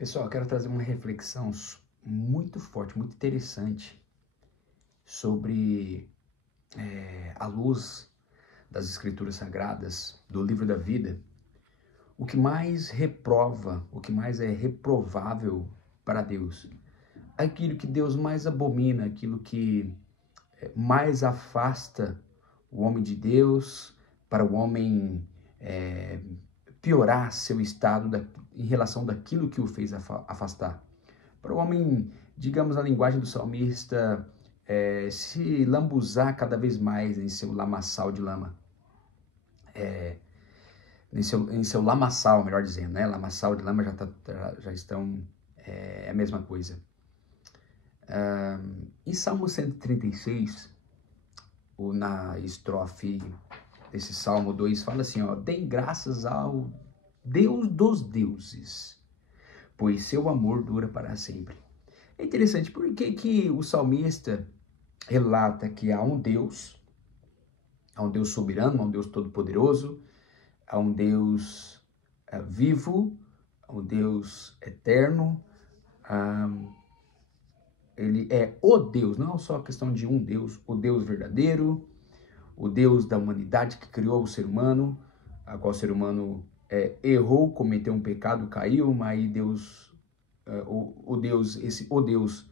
Pessoal, eu quero trazer uma reflexão muito forte, muito interessante sobre a luz das Escrituras Sagradas, do livro da vida, o que mais reprova, o que mais é reprovável para Deus, aquilo que Deus mais abomina, aquilo que mais afasta o homem de Deus, para o homem piorar seu estado em relação daquilo que o fez afastar. Para o homem, digamos na linguagem do salmista, se lambuzar cada vez mais em seu lamaçal de lama. Em seu lamaçal, melhor dizendo, né? Lamaçal de lama já estão a mesma coisa. Em Salmo 136, na estrofe desse Salmo 2, fala assim, ó: deem graças ao Deus dos deuses, pois seu amor dura para sempre. É interessante, porque que o salmista relata que há um Deus soberano, há um Deus todo-poderoso, há um Deus vivo, há um Deus eterno, ele é o Deus, não é só a questão de um Deus, o Deus verdadeiro, o Deus da humanidade que criou o ser humano, a qual o ser humano errou, cometeu um pecado, caiu, mas aí Deus, o Deus,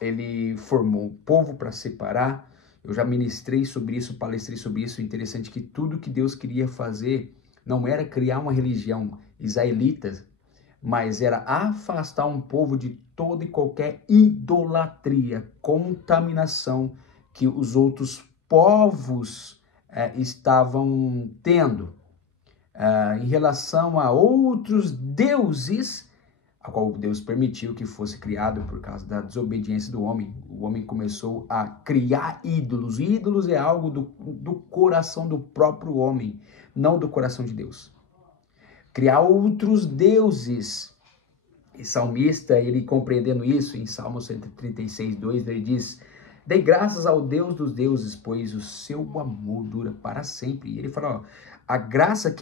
ele formou um povo para separar. Eu já ministrei sobre isso, palestrei sobre isso. Interessante que tudo que Deus queria fazer não era criar uma religião israelita, mas era afastar um povo de toda e qualquer idolatria, contaminação que os outros povos estavam tendo em relação a outros deuses, a qual Deus permitiu que fosse criado por causa da desobediência do homem. O homem começou a criar ídolos. Ídolos é algo do coração do próprio homem, não do coração de Deus. Criar outros deuses. E salmista, ele compreendendo isso, em Salmo 136, 2, ele diz: dê graças ao Deus dos deuses, pois o seu amor dura para sempre. E ele fala, ó, a graça,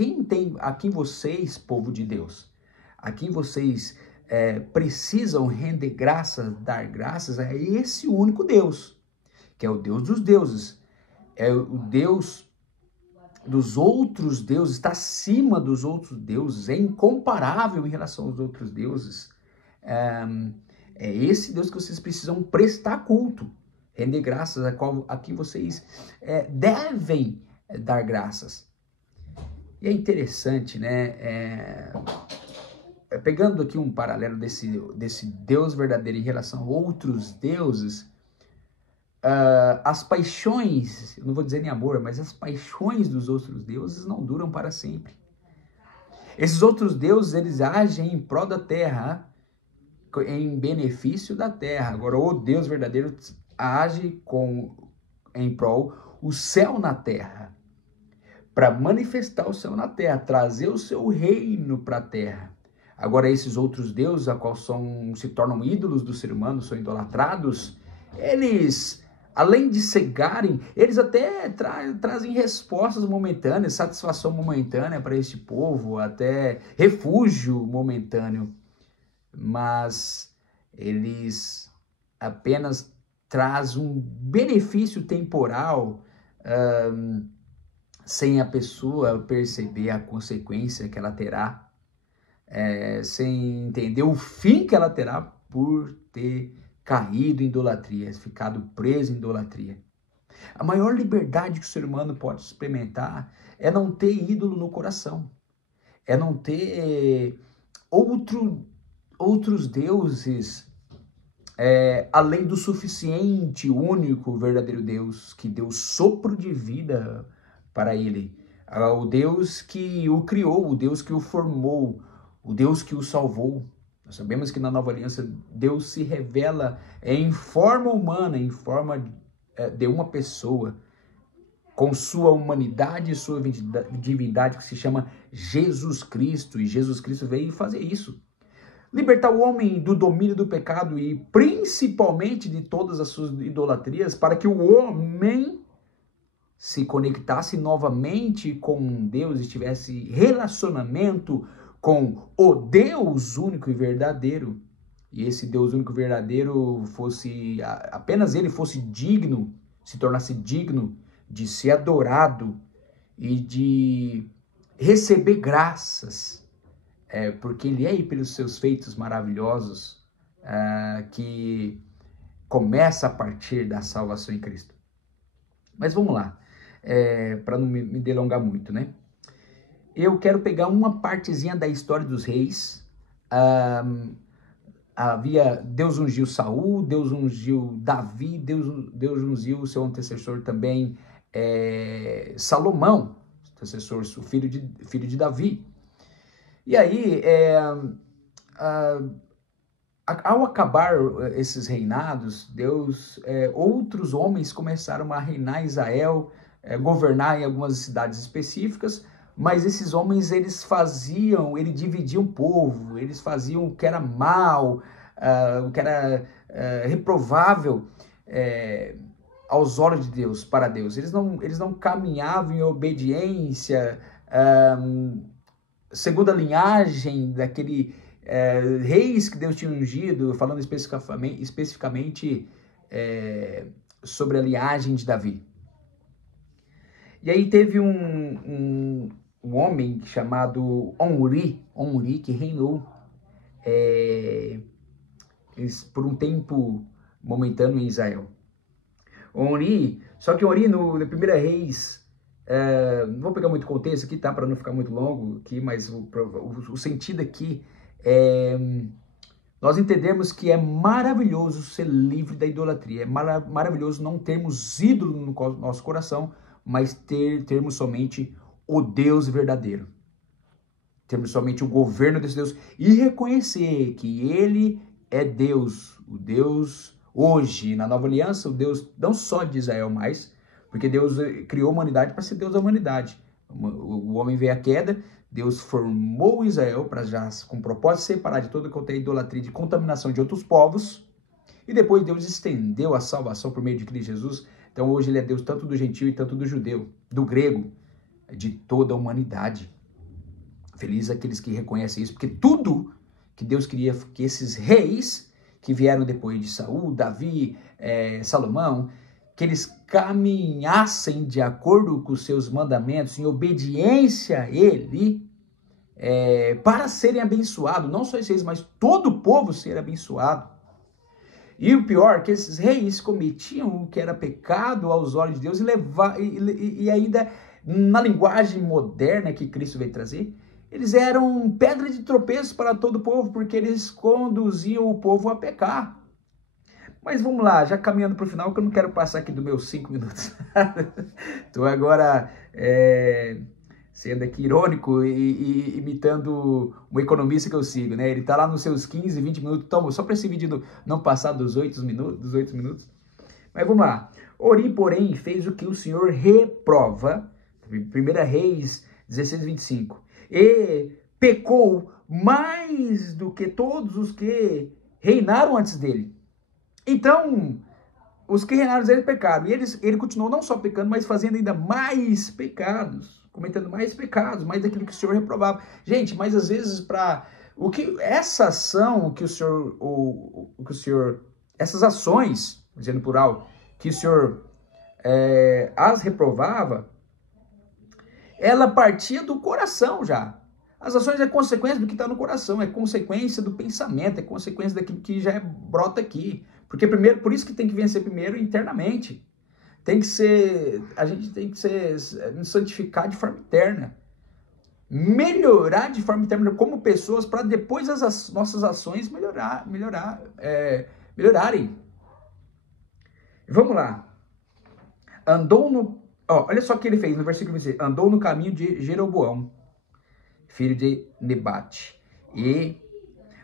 a quem vocês, povo de Deus, a quem vocês precisam render graças, dar graças, é esse único Deus, que é o Deus dos deuses, é o Deus dos outros deuses, está acima dos outros deuses, é incomparável em relação aos outros deuses. É esse Deus que vocês precisam prestar culto, render graças, a quem vocês devem dar graças. E é interessante, né? Pegando aqui um paralelo desse Deus verdadeiro em relação a outros deuses, as paixões, eu não vou dizer nem amor, mas as paixões dos outros deuses não duram para sempre. Esses outros deuses, eles agem em prol da terra, em benefício da terra. Agora, o Deus verdadeiro age em prol o céu na terra, para manifestar o céu na terra, trazer o seu reino para a terra. Agora, esses outros deuses, a qual se tornam ídolos do ser humano, são idolatrados, eles, além de cegarem, eles até trazem respostas momentâneas, satisfação momentânea para este povo, até refúgio momentâneo, mas eles apenas trazem um benefício temporal, sem a pessoa perceber a consequência que ela terá, sem entender o fim que ela terá por ter caído em idolatria, ficado preso em idolatria. A maior liberdade que o ser humano pode experimentar é não ter ídolo no coração, é não ter outros deuses além do suficiente, único, verdadeiro Deus, que deu sopro de vida para ele, o Deus que o criou, o Deus que o formou, o Deus que o salvou. Nós sabemos que na Nova Aliança Deus se revela em forma humana, em forma de uma pessoa, com sua humanidade e sua divindade, que se chama Jesus Cristo. E Jesus Cristo veio fazer isso. Libertar o homem do domínio do pecado e principalmente de todas as suas idolatrias, para que o homem se conectasse novamente com Deus e tivesse relacionamento com o Deus único e verdadeiro, e esse Deus único e verdadeiro fosse, apenas ele fosse digno, se tornasse digno de ser adorado e de receber graças, porque ele é aí pelos seus feitos maravilhosos, que começa a partir da salvação em Cristo. Mas vamos lá, para não me delongar muito, né? Eu quero pegar uma partezinha da história dos reis. Deus ungiu Saul, Deus ungiu Davi, Deus ungiu o seu antecessor também, Salomão, antecessor, o filho de Davi. E aí, ao acabar esses reinados, outros homens começaram a reinar em Israel, governar em algumas cidades específicas, mas esses homens, eles dividiam o povo, eles faziam o que era mal, o que era reprovável aos olhos de Deus, para Deus. Eles não caminhavam em obediência, segundo a linhagem daquele reis que Deus tinha ungido, falando especificamente sobre a linhagem de Davi. E aí teve um homem chamado Omri, que reinou por um tempo momentâneo em Israel. Só que Omri, no primeira Reis, não vou pegar muito contexto aqui, tá? Para não ficar muito longo aqui, mas o sentido aqui nós entendemos que é maravilhoso ser livre da idolatria, é maravilhoso não termos ídolo no nosso coração, mas termos somente o Deus verdadeiro. Termos somente o governo desse Deus e reconhecer que Ele é Deus, o Deus hoje, na nova aliança, o Deus não só de Israel mais, porque Deus criou a humanidade para ser Deus da humanidade. O homem veio à queda, Deus formou Israel para já com o propósito de separar de toda qualquer idolatria, de contaminação de outros povos, e depois Deus estendeu a salvação por meio de Cristo Jesus. Então hoje ele é Deus tanto do gentio e tanto do judeu, do grego, de toda a humanidade. Feliz aqueles que reconhecem isso, porque tudo que Deus queria que esses reis que vieram depois de Saul, Davi, Salomão, que eles caminhassem de acordo com os seus mandamentos, em obediência a ele, para serem abençoados, não só esses reis, mas todo o povo ser abençoado. E o pior, que esses reis cometiam o que era pecado aos olhos de Deus e ainda, na linguagem moderna que Cristo veio trazer, eles eram pedra de tropeço para todo o povo, porque eles conduziam o povo a pecar. Mas vamos lá, já caminhando para o final, que eu não quero passar aqui dos meus 5 minutos. Estou agora sendo aqui irônico e imitando um economista que eu sigo, né? Ele está lá nos seus 15, 20 minutos, toma, só para esse vídeo não passar dos 8 minutos. Mas vamos lá. Ori, porém, fez o que o Senhor reprova, 1 Reis 16, 25, e pecou mais do que todos os que reinaram antes dele. Então, os que reinaram antes dele pecaram, e ele continuou não só pecando, mas fazendo ainda mais pecados, cometendo mais pecados, mais daquilo que o Senhor reprovava. Gente, mas às vezes essa ação que o Senhor, essas ações, dizendo plural, que o Senhor as reprovava, ela partia do coração já. As ações é consequência do que está no coração, é consequência do pensamento, é consequência daquilo que já brota aqui. Porque primeiro, por isso que tem que vencer primeiro internamente. A gente tem que santificar de forma interna. Melhorar de forma interna como pessoas, para depois as nossas ações melhorarem. Vamos lá. Olha só o que ele fez no versículo 26. Andou no caminho de Jeroboão, filho de Nebate, e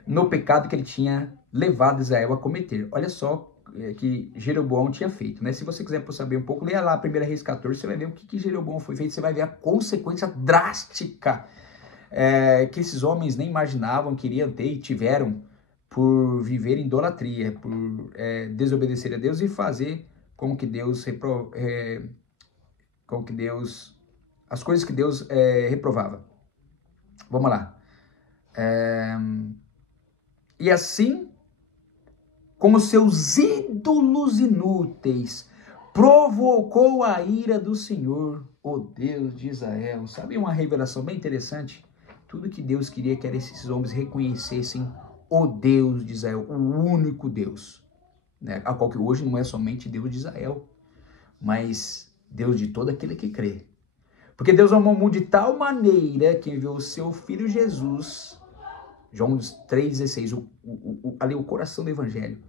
no pecado que ele tinha levado Israel a cometer. Olha só que Jeroboão tinha feito, né? Se você quiser saber um pouco, leia lá 1 Reis 14, você vai ver o que Jeroboão foi feito, você vai ver a consequência drástica que esses homens nem imaginavam, queriam ter e tiveram por viver em idolatria, por desobedecer a Deus e fazer como que Deus as coisas que Deus reprovava. Vamos lá. E assim, como seus ídolos inúteis, provocou a ira do Senhor, o Deus de Israel. Sabe uma revelação bem interessante? Tudo que Deus queria que esses homens reconhecessem o Deus de Israel, o único Deus, né? A qual que hoje não é somente Deus de Israel, mas Deus de todo aquele que crê. Porque Deus amou o mundo de tal maneira que enviou o seu Filho Jesus, João 3,16, ali o coração do Evangelho,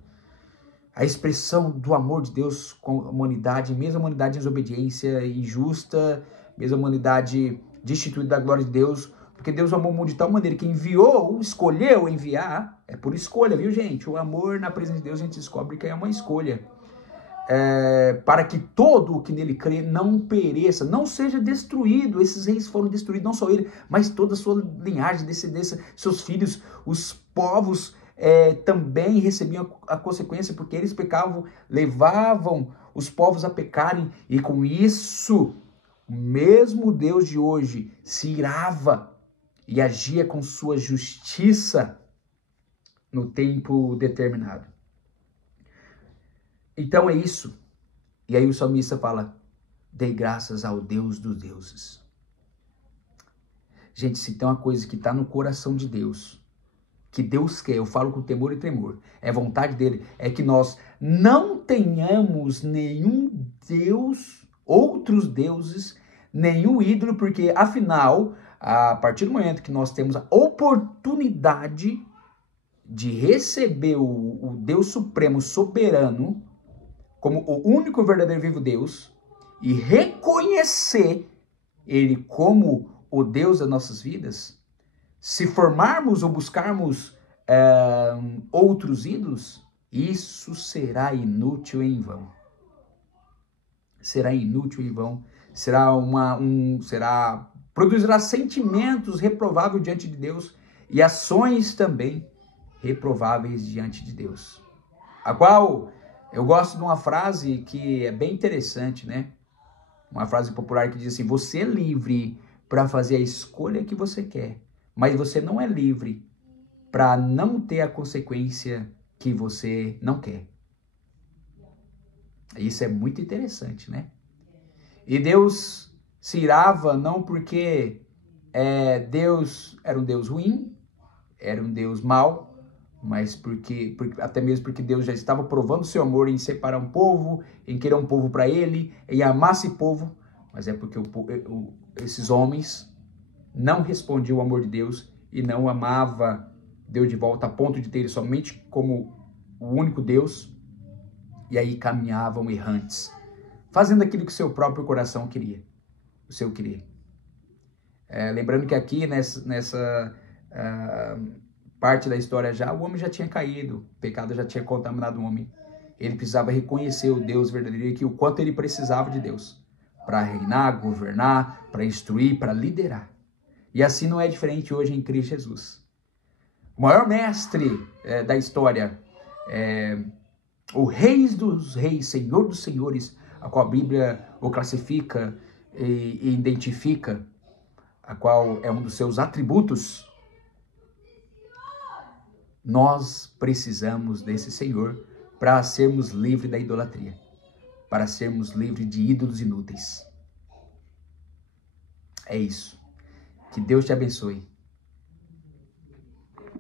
a expressão do amor de Deus com a humanidade, mesmo a humanidade em desobediência injusta, mesmo a humanidade destituída da glória de Deus, porque Deus amou o mundo de tal maneira que enviou, escolheu enviar, é por escolha, viu gente? O amor na presença de Deus a gente descobre que é uma escolha. Para que todo o que nele crê não pereça, não seja destruído. Esses reis foram destruídos, não só ele, mas toda a sua linhagem, descendência, seus filhos, os povos também recebiam a consequência, porque eles pecavam, levavam os povos a pecarem, e com isso, o mesmo Deus de hoje se irava e agia com sua justiça no tempo determinado. Então é isso. E aí o salmista fala: dei graças ao Deus dos deuses. Gente, se tem uma coisa que está no coração de Deus, que Deus quer, eu falo com temor e tremor, é vontade dele, é que nós não tenhamos nenhum Deus, outros deuses, nenhum ídolo, porque afinal, a partir do momento que nós temos a oportunidade de receber o Deus Supremo, soberano, como o único verdadeiro vivo Deus, e reconhecer Ele como o Deus das nossas vidas, se formarmos ou buscarmos outros ídolos, isso será inútil em vão. Será inútil em vão. Produzirá sentimentos reprováveis diante de Deus e ações também reprováveis diante de Deus. A qual eu gosto de uma frase que é bem interessante, né? Uma frase popular que diz assim: você é livre para fazer a escolha que você quer, mas você não é livre para não ter a consequência que você não quer. Isso é muito interessante, né? E Deus se irava não porque Deus era um Deus ruim, era um Deus mau, mas até mesmo porque Deus já estava provando seu amor em separar um povo, em querer um povo para ele, em amar esse povo, mas é porque esses homens não respondiam ao amor de Deus e não amavam Deus de volta, a ponto de ter ele somente como o único Deus, e aí caminhavam errantes, fazendo aquilo que o seu próprio coração queria, o seu querer. Lembrando que aqui nessa parte da história já, o homem já tinha caído, o pecado já tinha contaminado o homem. Ele precisava reconhecer o Deus verdadeiro e que o quanto ele precisava de Deus para reinar, governar, para instruir, para liderar. E assim não é diferente hoje em Cristo Jesus. O maior mestre da história, o Rei dos Reis, Senhor dos Senhores, a qual a Bíblia o classifica e identifica, a qual é um dos seus atributos. Nós precisamos desse Senhor para sermos livres da idolatria, para sermos livres de ídolos inúteis. É isso. Que Deus te abençoe.